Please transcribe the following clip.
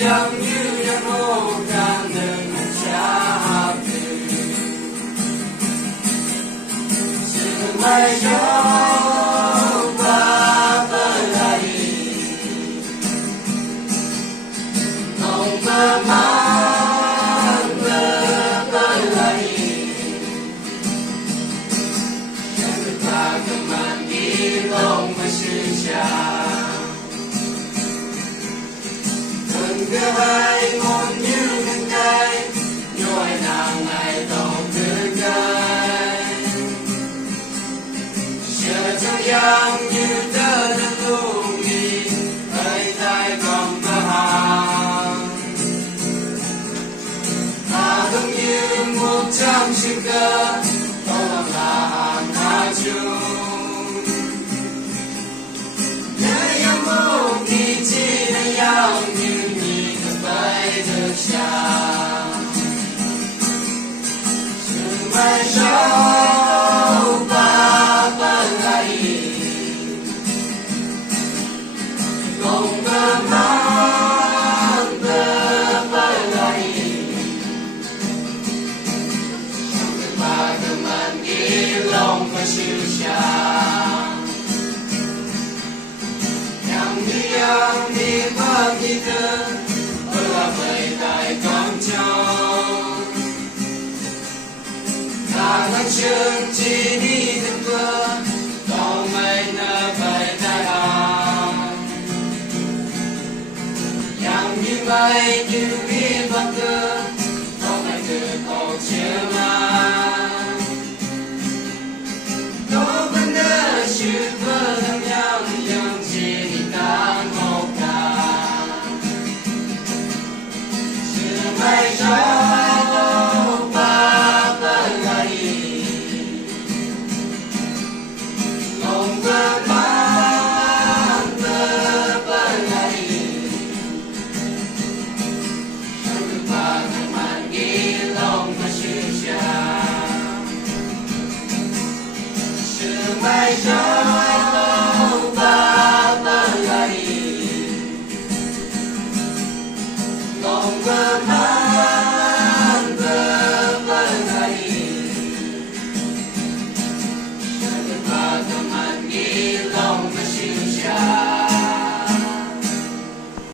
giống như đã vô can đừng một cha từ sự mai cho ba bờ lại không mơ mang bờ lại chẳng ta cầm ăn đi lòng mà sự cha cứ hai ngôn như cánh cây nhồi nàng ngày đầu cứ cây chờ trong giang như tơ đã lung đi hơi tay cầm cơ hàng ta giống như một trăm chim cơ không là hàng tha chung nơi em vô thì chỉ là nhau như được cha sự mai sau ba bờ lại cùng bờ mang bờ lại trong ba cầm ăn đi lòng và siêu cha nhằm đi vang đi thơ về tại con châu ta ngăn chân chỉ đi từng cơ cầu mây nở về tại hòn yang như bay như biết vang cơ không ai từ cầu chưa mang có vấn đề sự vỡ thăng nhau yang chỉ đi tan một cả mai sau ba bờ lại lòng bờ mang bờ lại chẳng ba thằng man ghi lòng mà sự cha sự mai sau ba bờ lại lòng bờ